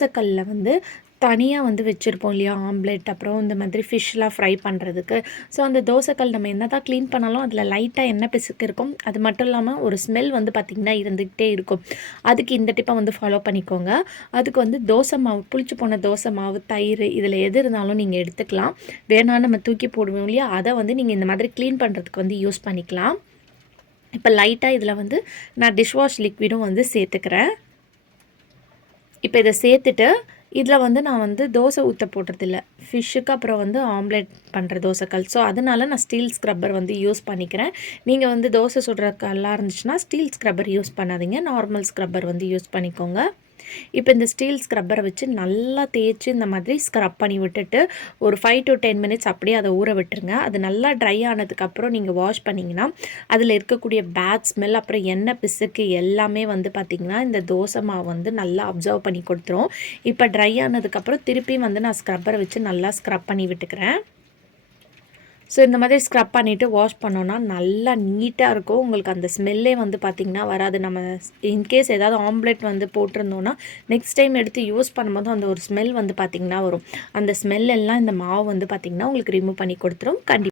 தோசைக்கல்ல வந்து தனியாக வந்து வச்சுருப்போம் இல்லையா ஆம்லெட், அப்புறம் இந்த மாதிரி ஃபிஷ்லாம் ஃப்ரை பண்ணுறதுக்கு. ஸோ அந்த தோசைக்கல் நம்ம என்ன தான் க்ளீன் பண்ணாலும் அதில் லைட்டாக எண்ணெய் பிசுக்கு இருக்கும். அது மட்டும் இல்லாமல் ஒரு ஸ்மெல் வந்து பார்த்திங்கன்னா இருந்துக்கிட்டே இருக்கும். அதுக்கு இந்த டிப்பை வந்து ஃபாலோ பண்ணிக்கோங்க. அதுக்கு வந்து தோசை மாவு, புளிச்சு போன தோசை மாவு, தயிர் இதில் எது இருந்தாலும் நீங்கள் எடுத்துக்கலாம். வேணாலும் நம்ம தூக்கி போடுவோம் இல்லையா, அதை வந்து நீங்கள் இந்த மாதிரி க்ளீன் பண்ணுறதுக்கு வந்து யூஸ் பண்ணிக்கலாம். இப்போ லைட்டாக இதில் வந்து நான் டிஷ்வாஷ் லிக்விடும் வந்து சேர்த்துக்கிறேன். இப்போ இதை சேர்த்துட்டு இதில் வந்து நான் வந்து தோசை ஊற்ற போடுறதில்ல. ஃபிஷ்ஷுக்கு அப்புறம் வந்து ஆம்லெட் பண்ணுற தோசைக்கல். ஸோ அதனால நான் ஸ்டீல் ஸ்க்ரப்பர் வந்து யூஸ் பண்ணிக்கிறேன். நீங்கள் வந்து தோசை சுடுற கல்லாக இருந்துச்சுன்னா ஸ்டீல் ஸ்க்ரப்பர் யூஸ் பண்ணாதீங்க. நார்மல் ஸ்க்ரப்பர் வந்து யூஸ் பண்ணிக்கோங்க. இப்போ இந்த ஸ்டீல் ஸ்க்ரப்பரை வச்சு நல்லா தேய்ச்சி இந்த மாதிரி ஸ்க்ரப் பண்ணி விட்டுட்டு ஒரு 5 to 10 மினிட்ஸ் அப்படியே அதை ஊற விட்டுருங்க. அது நல்லா ட்ரை ஆனதுக்கப்புறம் நீங்கள் வாஷ் பண்ணிங்கன்னா அதில் இருக்கக்கூடிய பேட் ஸ்மெல், அப்புறம் எண்ணெய் பிசுக்கு எல்லாமே வந்து பார்த்திங்கன்னா இந்த தோசை மாவு வந்து நல்லா அப்சர்வ் பண்ணி கொடுத்துரும். இப்போ ட்ரை ஆனதுக்கப்புறம் திருப்பியும் வந்து நான் ஸ்க்ரப்பரை வச்சு நல்லா ஸ்க்ரப் பண்ணி விட்டுக்கிறேன். ஸோ இந்த மாதிரி ஸ்க்ரப் பண்ணிவிட்டு வாஷ் பண்ணோன்னா நல்லா நீட்டாக இருக்கும். உங்களுக்கு அந்த ஸ்மெல்லே வந்து பார்த்திங்கன்னா வராது. நம்ம இன்கேஸ் ஏதாவது ஆம்லெட் வந்து போட்டிருந்தோன்னா நெக்ஸ்ட் டைம் எடுத்து யூஸ் பண்ணும்போது அந்த ஒரு ஸ்மெல் வந்து பார்த்திங்கன்னா வரும். அந்த ஸ்மெல் எல்லாம் இந்த மாவு வந்து பார்த்திங்கன்னா உங்களுக்கு ரிமூவ் பண்ணி கொடுத்துரும்.